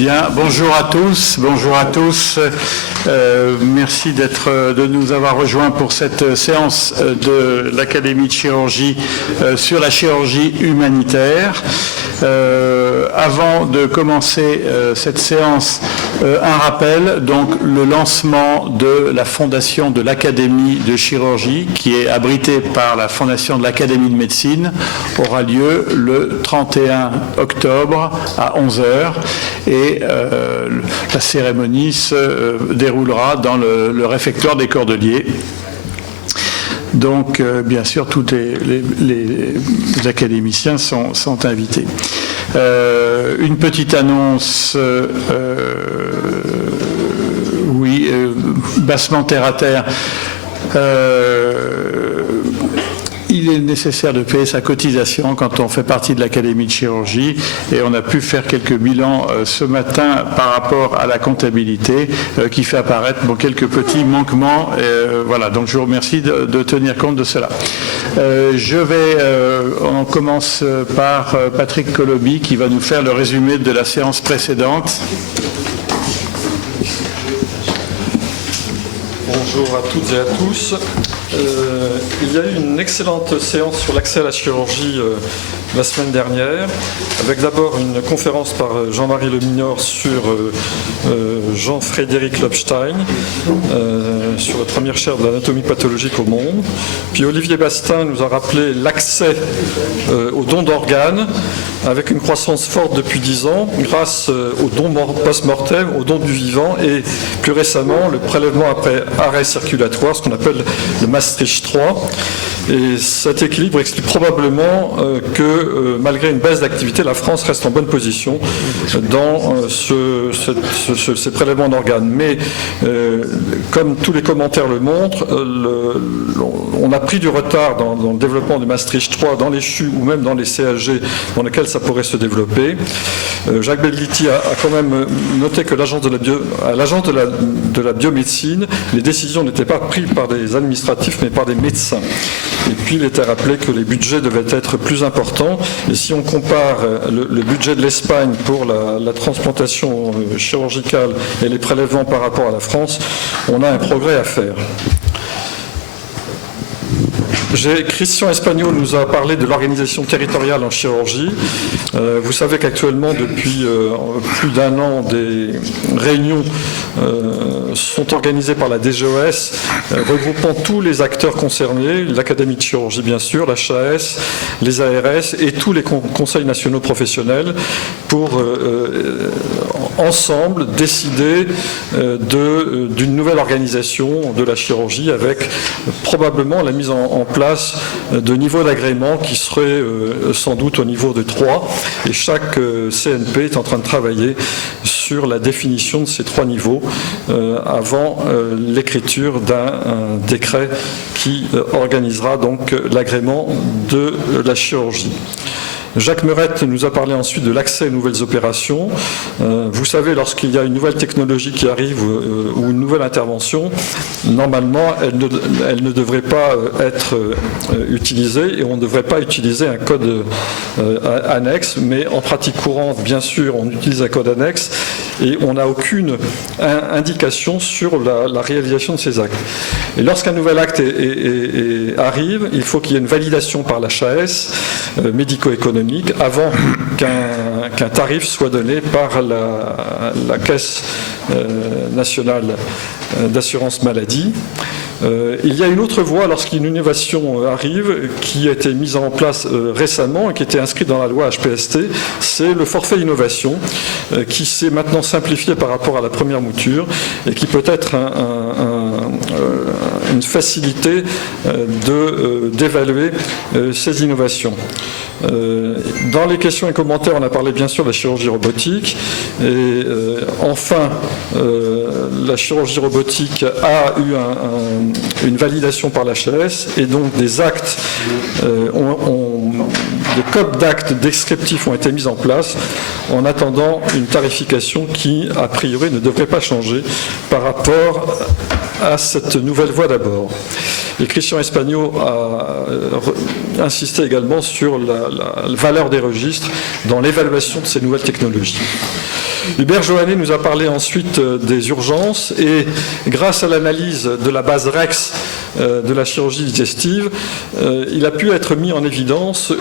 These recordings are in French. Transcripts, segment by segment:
Bien, bonjour à tous, bonjour à tous. Merci de nous avoir rejoints pour cette séance de l'Académie de chirurgie sur la chirurgie humanitaire. Avant de commencer cette séance, un rappel, donc le lancement de la fondation de l'Académie de chirurgie, qui est abritée par la fondation de l'Académie de médecine, aura lieu le 31 octobre à 11h et la cérémonie se déroulera dans le réfectoire des Cordeliers. Donc, bien sûr, tous les académiciens sont invités. Une petite annonce, bassement terre à terre. Il est nécessaire de payer sa cotisation quand on fait partie de l'Académie de chirurgie et on a pu faire quelques bilans ce matin par rapport à la comptabilité qui fait apparaître quelques petits manquements. Voilà, donc je vous remercie de tenir compte de cela. On commence par Patrick Coloby qui va nous faire le résumé de la séance précédente. Bonjour à toutes et à tous. Il y a eu une excellente séance sur l'accès à la chirurgie la semaine dernière, avec d'abord une conférence par Jean-Marie Leminor sur Jean-Frédéric Lobstein, sur la première chaire de l'anatomie pathologique au monde. Puis Olivier Bastin nous a rappelé l'accès aux dons d'organes, avec une croissance forte depuis 10 ans, grâce aux dons post-mortem, aux dons du vivant, et plus récemment, le prélèvement après arrêt circulatoire, ce qu'on appelle le Maastricht 3. Et cet équilibre explique probablement que malgré une baisse d'activité, la France reste en bonne position dans ces prélèvements d'organes. Mais comme tous les commentaires le montrent, on a pris du retard dans le développement du Maastricht 3 dans les CHU ou même dans les CAG dans lesquels ça pourrait se développer. Jacques Belghiti a quand même noté que l'agence de la biomédecine, les décisions n'étaient pas prises par des administratifs mais par des médecins. Et puis il était rappelé que les budgets devaient être plus importants. Et si on compare le budget de l'Espagne pour la transplantation chirurgicale et les prélèvements par rapport à la France, on a un progrès à faire. Christian Espagnol nous a parlé de l'organisation territoriale en chirurgie. Vous savez qu'actuellement, depuis plus d'un an, des réunions sont organisées par la DGOS, regroupant tous les acteurs concernés, l'Académie de chirurgie bien sûr, la HAS, les ARS et tous les conseils nationaux professionnels pour ensemble décider d'une nouvelle organisation de la chirurgie avec probablement la mise en place de niveaux d'agrément qui seraient sans doute au niveau de 3 et chaque CNP est en train de travailler sur la définition de ces 3 niveaux avant l'écriture d'un décret qui organisera donc l'agrément de la chirurgie. Jacques Meurette nous a parlé ensuite de l'accès aux nouvelles opérations. Vous savez, lorsqu'il y a une nouvelle technologie qui arrive ou une nouvelle intervention, normalement, elle ne devrait pas être utilisée et on ne devrait pas utiliser un code annexe, mais en pratique courante, bien sûr, on utilise un code annexe et on n'a aucune indication sur la réalisation de ces actes. Et lorsqu'un nouvel acte arrive, il faut qu'il y ait une validation par la HAS médico-économique avant qu'un tarif soit donné par la Caisse nationale d'assurance maladie. Il y a une autre voie lorsqu'une innovation arrive qui a été mise en place récemment et qui était inscrite dans la loi HPST, c'est le forfait innovation qui s'est maintenant simplifié par rapport à la première mouture et qui peut être une facilité d'évaluer ces innovations. Dans les questions et commentaires, on a parlé bien sûr de la chirurgie robotique et enfin la chirurgie robotique a eu une validation par l'HAS et donc des actes, des codes d'actes descriptifs ont été mis en place en attendant une tarification qui a priori ne devrait pas changer par rapport à cette nouvelle voie d'abord. Et Christian Espagnol a insisté également sur la valeur des registres dans l'évaluation de ces nouvelles technologies. Hubert Joannet nous a parlé ensuite des urgences et grâce à l'analyse de la base REX de la chirurgie digestive, il a pu être mis en évidence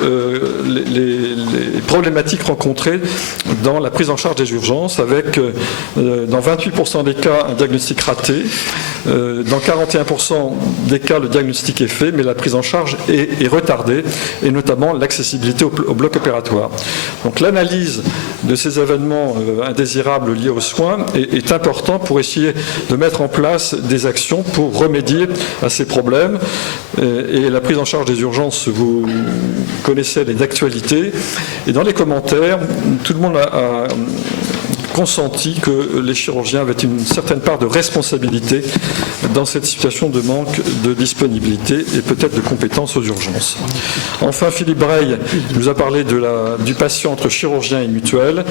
les problématiques rencontrées dans la prise en charge des urgences avec dans 28% des cas un diagnostic raté, dans 41% des cas le diagnostic est fait mais la prise en charge est retardée et notamment l'accessibilité au bloc opératoire. Donc l'analyse de ces événements indésirables liés aux soins est important pour essayer de mettre en place des actions pour remédier à ces problèmes. Et la prise en charge des urgences, vous connaissez, elle est d'actualité. Et dans les commentaires, tout le monde a consenti que les chirurgiens avaient une certaine part de responsabilité dans cette situation de manque de disponibilité et peut-être de compétences aux urgences. Enfin, Philippe Breil nous a parlé du patient entre chirurgien et mutuelle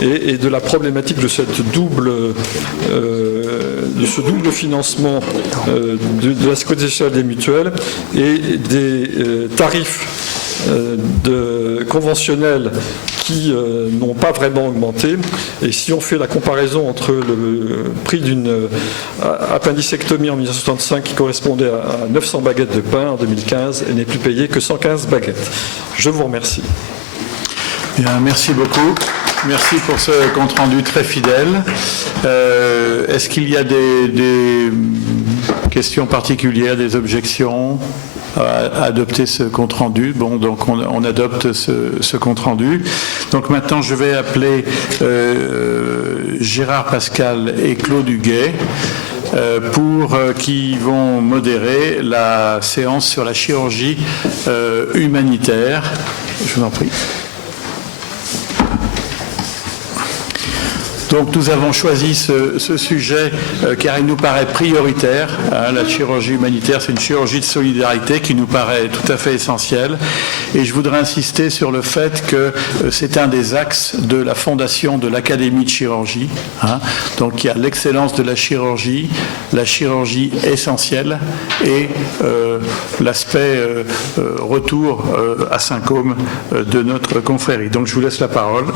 et de la problématique de ce double financement de la sécurité sociale des mutuelles et des tarifs conventionnels qui n'ont pas vraiment augmenté. Et si on fait la comparaison entre le prix d'une appendicectomie en 1965 qui correspondait à 900 baguettes de pain en 2015, elle n'est plus payée que 115 baguettes. Je vous remercie. Bien, merci beaucoup. Merci pour ce compte-rendu très fidèle. Est-ce qu'il y a des questions particulières, des objections à adopter ce compte-rendu? Bon, donc on adopte ce compte-rendu. Donc maintenant, je vais appeler Gérard Pascal et Claude Huguet qui vont modérer la séance sur la chirurgie humanitaire. Je vous en prie. Donc nous avons choisi ce sujet car il nous paraît prioritaire. La chirurgie humanitaire, c'est une chirurgie de solidarité qui nous paraît tout à fait essentielle. Et je voudrais insister sur le fait que c'est un des axes de la fondation de l'Académie de chirurgie. Donc il y a l'excellence de la chirurgie essentielle et l'aspect retour à Saint-Côme de notre confrérie. Donc je vous laisse la parole.